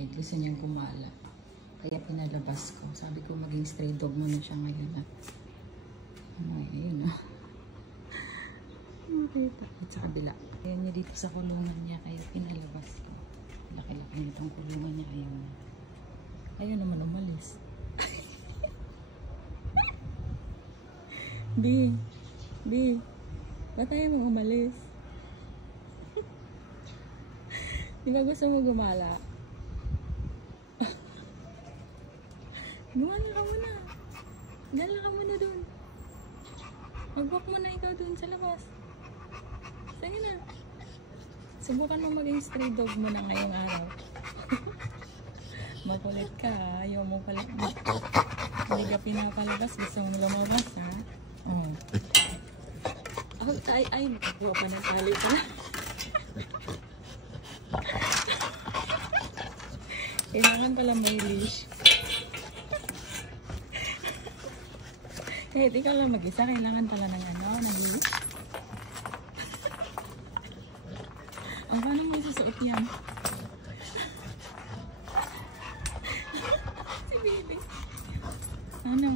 outside. Gusto niyang gumala. Kaya pinalabas ko. Sabi ko maging stray dog mo na siya ngayon. Ayun. Okay. At sa kabila. Ayaw niya dito sa kulungan niya. Kaya pinalabas ko. Laki-laki nitong kulungan niya. Ayaw na. Ayaw naman umalis. B. Ba't ayaw mo umalis? Di ba gusto mo gumala? Gumala ka muna. Gala ka muna dun. Mag-walk mo na ikaw dun sa labas. Sige na. Subukan mo maging stray dog mo na ngayong araw. Makulit ka. Ayaw mo pala. Hindi ka pinapalabas. Gusto mo lumabas, ha? Oh. Ay, makakuha pa ng tali pa. Kailangan pala may leash. Kahit ikaw lang mag-isa, kailangan pala ng ng leash. Paano mo isusuot yan? Si baby. Ano?